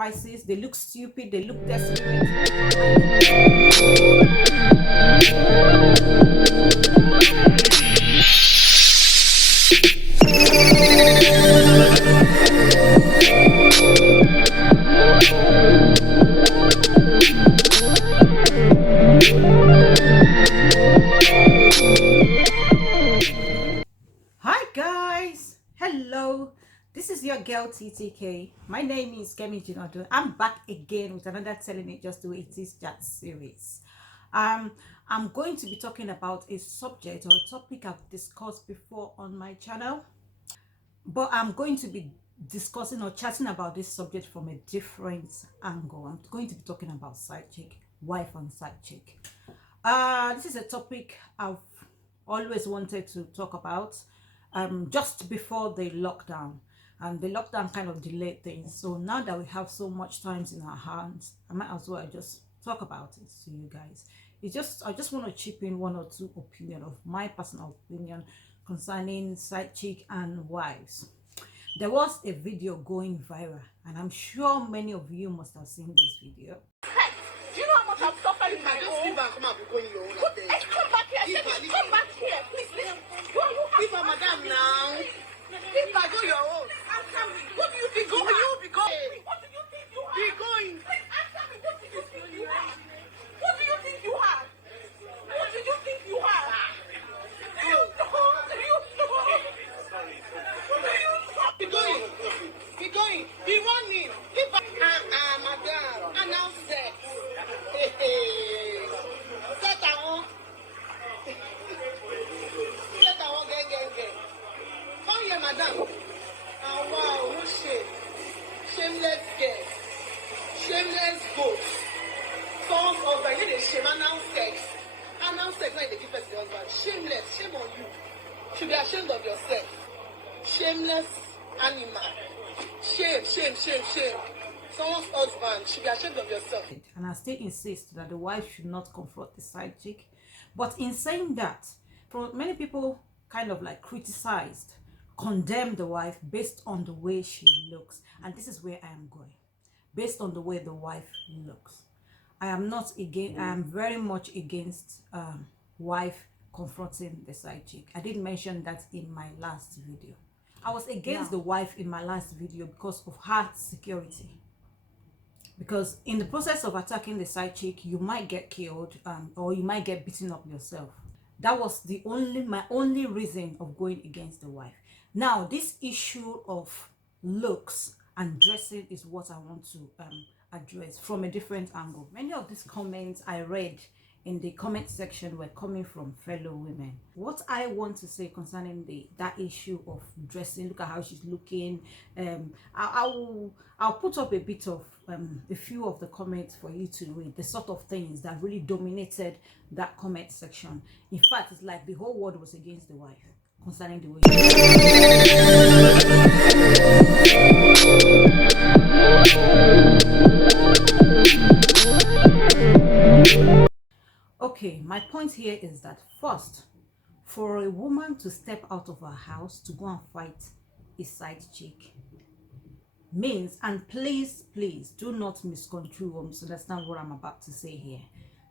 crisis, they look stupid, they look desperate. Hi guys, hello. This is your girl TTK. My name is Ttk Jinadu. I'm back again with another Telling It Just the Way It Is chat series. I'm going to be talking about a subject or a topic I've discussed before on my channel, but I'm going to be discussing or chatting about this subject from a different angle. I'm going to be talking about side chick, wife and side chick. This is a topic I've always wanted to talk about just before the lockdown, and the lockdown kind of delayed things. So now that we have so much time in our hands, I might as well just talk about it to you guys. I just want to chip in one or two opinion of my personal opinion concerning side chick and wives. There was a video going viral, and I'm sure many of you must have seen this video. Do you know how much I'm suffering in my home? Come back here. Come back here. Please. Leave her, madam, now. Leave her, go your own. What do you think you are? Be going. What do you think you are? Be going. Please answer me. What do you think you are? What do you think you are? What do you think you are? Be going. Be going. Be running. Leave her. Madam. Announce sex. Set her on. Set her on. Get. Come here, madam. Wow, no shame. Shameless girl. Shameless goat. Someone's husband, you need shame. Announce sex. Announce sex, now you give us the husband. Shameless. Shame on you. You should be ashamed of yourself. Shameless animal. Shame. Someone's husband should be ashamed of yourself. And I still insist that the wife should not confront the side chick. But in saying that, for many people kind of like criticized, condemn the wife based on the way she looks. And this is where I am going. Based on the way the wife looks. I am not again. I am very much against wife confronting the side chick. I did mention that in my last video. I was against the wife in my last video because of her security. Because in the process of attacking the side chick, you might get killed or you might get beaten up yourself. That was my only reason of going against the wife. Now, this issue of looks and dressing is what I want to address from a different angle. Many of these comments I read in the comment section were coming from fellow women. What I want to say concerning that issue of dressing, look at how she's looking. I'll put up a bit of a few of the comments for you to read, the sort of things that really dominated that comment section. In fact, it's like the whole world was against the wife concerning the way Okay, my point here is that first, for a woman to step out of her house to go and fight a side chick means, and please do not misconstrue or misunderstand what I'm about to say here,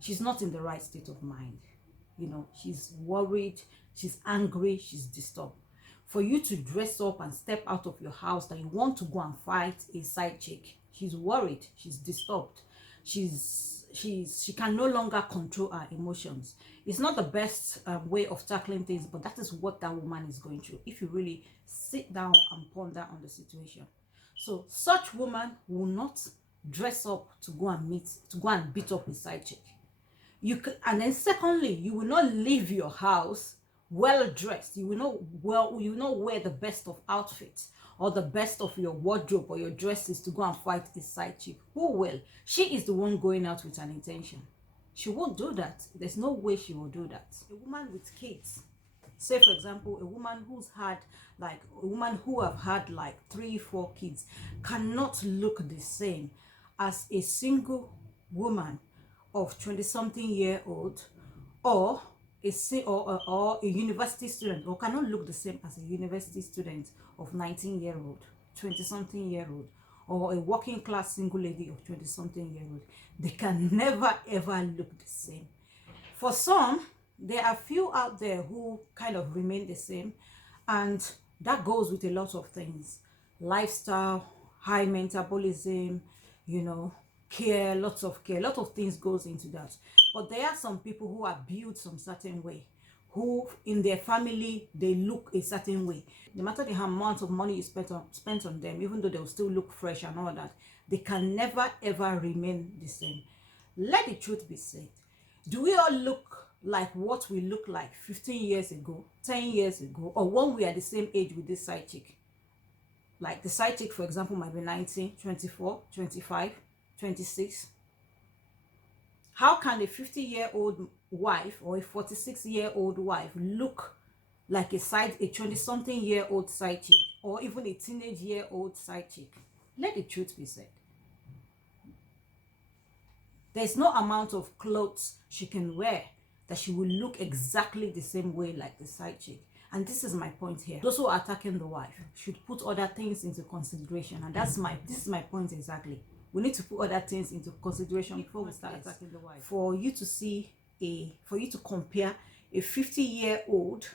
she's not in the right state of mind. You know, she's worried, she's angry, she's disturbed. For you to dress up and step out of your house that you want to go and fight a side chick, she's worried, she's disturbed, she can no longer control her emotions. It's not the best way of tackling things, but that is what that woman is going through if you really sit down and ponder on the situation. So such woman will not dress up to go and beat up a side chick. And then secondly, you will not leave your house well dressed. You will not wear the best of outfits or the best of your wardrobe or your dresses to go and fight a side chick. Who will? She is the one going out with an intention. She won't do that. There's no way she will do that. A woman with kids, say for example, a woman who have had like 3-4 kids cannot look the same as a single woman of 20-something-year-old or a university student, or cannot look the same as a university student of 19-year-old, 20-something-year-old, or a working class single lady of 20 something year old, they can never ever look the same. For some, there are few out there who kind of remain the same, and that goes with a lot of things: lifestyle, high metabolism, you know, care, lots of care, a lot of things goes into that. But there are some people who are built some certain way, who in their family they look a certain way. No matter the amount of money you spent on them, even though they'll still look fresh and all that, they can never ever remain the same. Let the truth be said, do we all look like what we look like 15 years ago, 10 years ago, or when we are the same age with this side chick? Like the side chick, for example, might be 19, 24, 25, 26. How can a 50-year-old wife or a 46-year-old wife look like a 20-something-year-old side chick, or even a teenage-year-old side chick? Let the truth be said. There's no amount of clothes she can wear that she will look exactly the same way like the side chick. And this is my point here. Those who are attacking the wife should put other things into consideration. And this is my point exactly. We need to put other things into consideration before we start attacking the wife. For you to compare a 50-year-old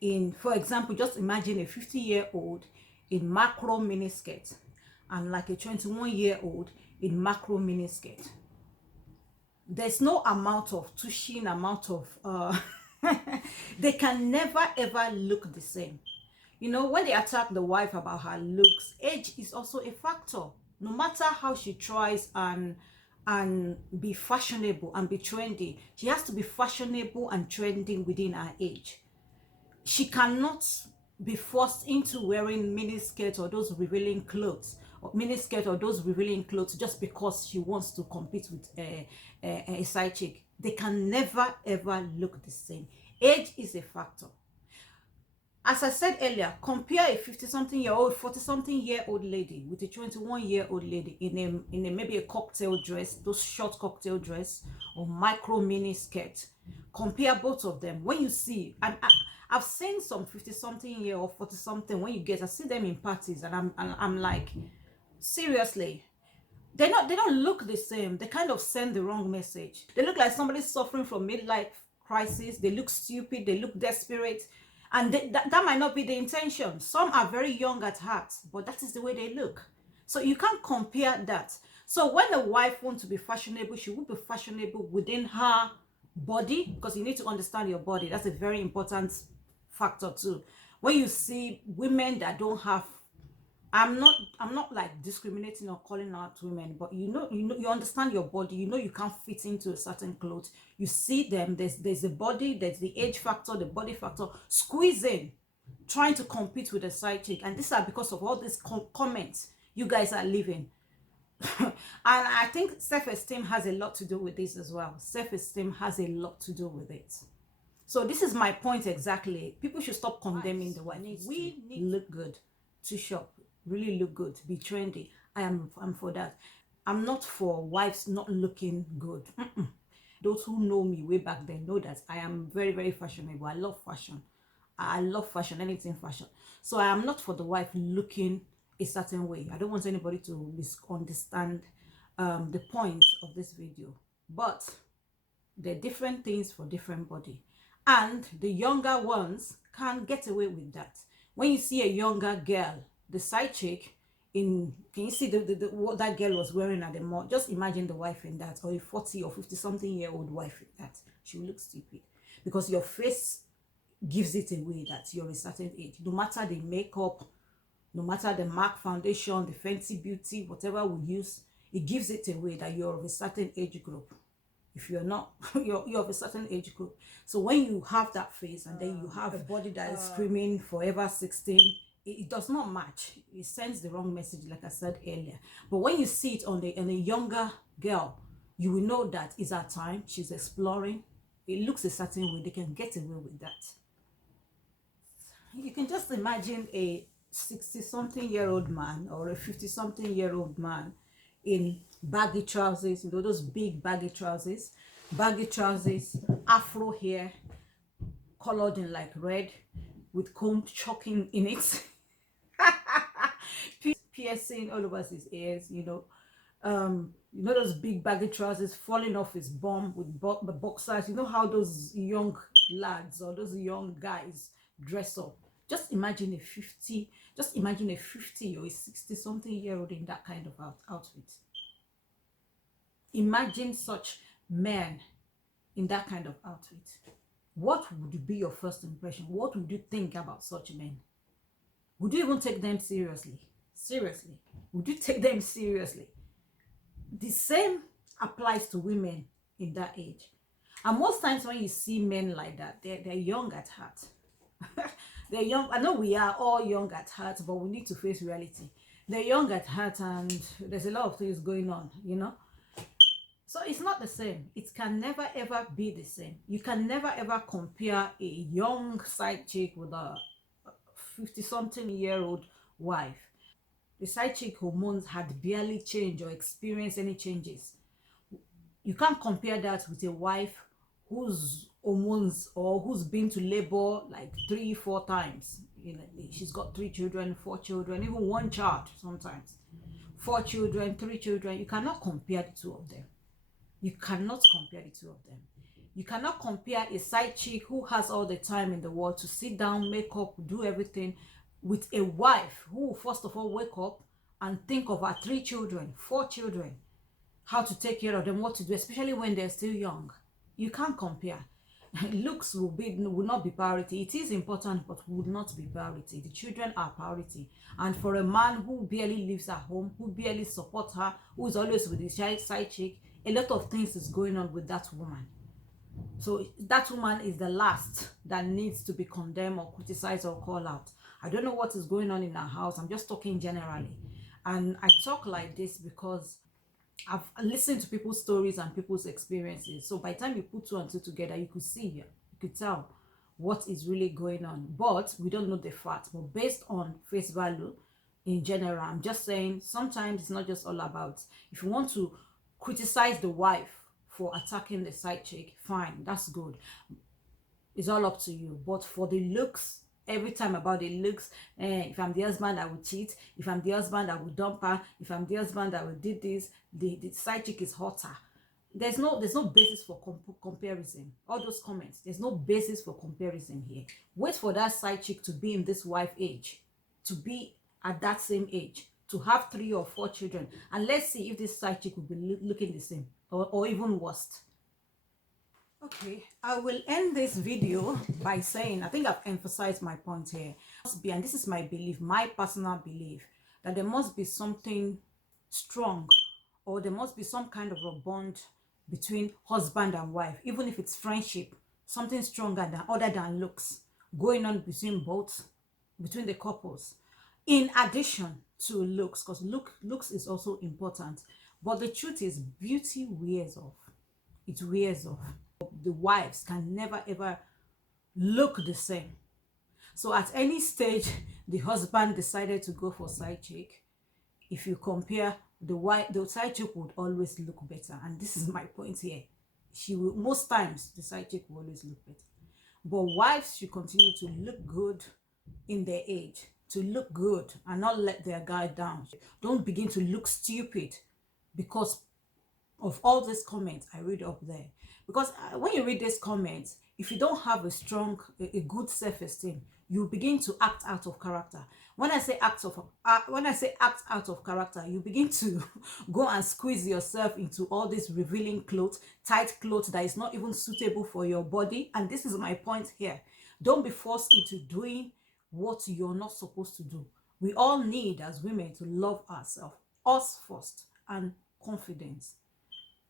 in, for example, just imagine a 50-year-old in macro miniskirt and like a 21-year-old in macro miniskirt. There's no amount of tuition, amount of they can never ever look the same. You know, when they attack the wife about her looks, age is also a factor. No matter how she tries and be fashionable and be trendy, she has to be fashionable and trendy within her age. She cannot be forced into wearing miniskirt or those revealing clothes, or miniskirt or those revealing clothes, just because she wants to compete with a side chick. They can never ever look the same. Age is a factor. As I said earlier, compare a 50-something-year-old, 40-something-year-old lady with a 21-year-old lady in a maybe a cocktail dress, those short cocktail dress or micro mini skirt. Compare both of them. When you see, and I've seen some 50-something-year or 40-something, when you get, I see them in parties, and I'm like, seriously, they don't look the same. They kind of send the wrong message. They look like somebody suffering from midlife crisis. They look stupid. They look desperate. And that might not be the intention. Some are very young at heart, but that is the way they look. So you can't compare that. So when a wife wants to be fashionable, she will be fashionable within her body, because you need to understand your body. That's a very important factor too. When you see women that don't have, I'm not like discriminating or calling out women, but you understand your body. You know you can't fit into a certain clothes. You see them. There's the body, there's the age factor, the body factor, squeezing, trying to compete with a side chick, and these are because of all these comments you guys are leaving. And I think self-esteem has a lot to do with this as well. Self-esteem has a lot to do with it. So this is my point exactly. People should stop condemning the wife. We need to look good to shop. Really look good, be trendy. I'm for that. I'm not for wives not looking good. Those who know me way back then know that I am very, very fashionable. I love fashion. I love fashion, anything fashion. So I am not for the wife looking a certain way. I don't want anybody to misunderstand the point of this video. But there are different things for different body, and the younger ones can get away with that. When you see a younger girl, the side chick can you see what that girl was wearing at the mall? Just imagine the wife in that, or a 40 or 50-something-year-old wife in that. She will look stupid, because your face gives it away that you're a certain age. No matter the makeup, no matter the MAC foundation, the fancy beauty, whatever we use, it gives it away that you're of a certain age group. If you're not, you're of a certain age group. So when you have that face, and then you have a body that is screaming forever 16, it does not match. It sends the wrong message, like I said earlier. But when you see it on a younger girl, you will know that it's her time. She's exploring. It looks a certain way. They can get away with that. You can just imagine a 60-something-year-old man or a 50-something-year-old man in baggy trousers, you know, those big baggy trousers, afro hair, colored in like red, with comb choking in it. piercing all over his ears, those big baggy trousers falling off his bum with the boxers. You know how those young lads or those young guys dress up. Just imagine a 50 or a 60 something year old in that kind of outfit. Imagine such men in that kind of outfit. What would be your first impression? What would you think about such men? Would you even take them seriously? Seriously, would you take them seriously? The same applies to women in that age. And most times when you see men like that, they're young at heart. They're young. I know we are all young at heart, but we need to face reality. They're young at heart and there's a lot of things going on, So it's not the same. It can never ever be the same. You can never ever compare a young side chick with a 50-something-year-old wife. The side chick hormones had barely changed or experienced any changes. You can't compare that with a wife whose hormones or who's been to labor like 3-4 times. She's got 3 children, 4 children, even 1 child sometimes. 4 children, 3 children. You cannot compare the two of them. You cannot compare the two of them. You cannot compare a side chick who has all the time in the world to sit down, make up, do everything, with a wife who first of all wake up and think of her 3 children, 4 children, how to take care of them, what to do, especially when they're still young. You can't compare. Looks will not be priority. It is important, but will not be priority. The children are priority. And for a man who barely lives at home, who barely supports her, who is always with his side chick, a lot of things is going on with that woman. So that woman is the last that needs to be condemned or criticized or called out. I don't know what is going on in our house. I'm just talking generally. And I talk like this because I've listened to people's stories and people's experiences. So by the time you put 2 and 2 together, you could tell what is really going on. But we don't know the facts. But based on face value in general, I'm just saying sometimes it's not just all about, if you want to criticize the wife for attacking the side chick, fine, that's good. It's all up to you. But for the looks, every time about the looks, if I'm the husband, I will cheat. If I'm the husband, I will dump her. If I'm the husband, I will do this. The side chick is hotter. There's no basis for comparison. All those comments, there's no basis for comparison here. Wait for that side chick to be in this wife age, to be at that same age, to have 3 or 4 children, and let's see if this side chick will be looking the same or even worse. Okay, I will end this video by saying, I think I've emphasized my point here. And this is my belief, my personal belief, that there must be something strong, or there must be some kind of a bond between husband and wife, even if it's friendship, something stronger than other than looks going on between the couples, in addition to looks, because looks is also important. But the truth is, beauty wears off. It wears off. The wives can never ever look the same. So at any stage the husband decided to go for side chick, if you compare, the side chick would always look better. And this is my point here. Most times the side chick will always look better. But wives should continue to look good in their age, to look good and not let their guard down. Don't begin to look stupid because of all these comments I read up there. Because when you read these comments, if you don't have a good self-esteem, you begin to act out of character. When I say act out of character, you begin to go and squeeze yourself into all these revealing clothes, tight clothes that is not even suitable for your body. And this is my point here. Don't be forced into doing what you're not supposed to do. We all need, as women, to love ourselves, us first, and confidence.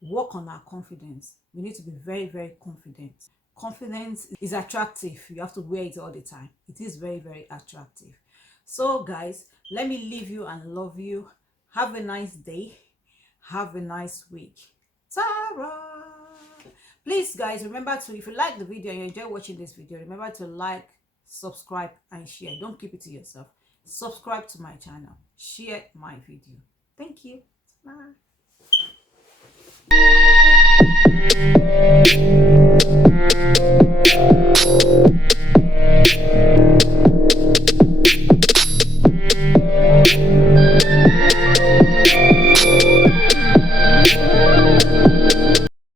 Work on our confidence. We need to be very, very confident. Confidence is attractive. You have to wear it all the time. It is very, very attractive. So guys, let me leave you and love you. Have a nice day. Have a nice week. Ta-ra! Please guys, remember to, if you like the video and you enjoy watching this video, remember to like, subscribe and share. Don't keep it to yourself. Subscribe to my channel. Share my video. Thank you. Bye.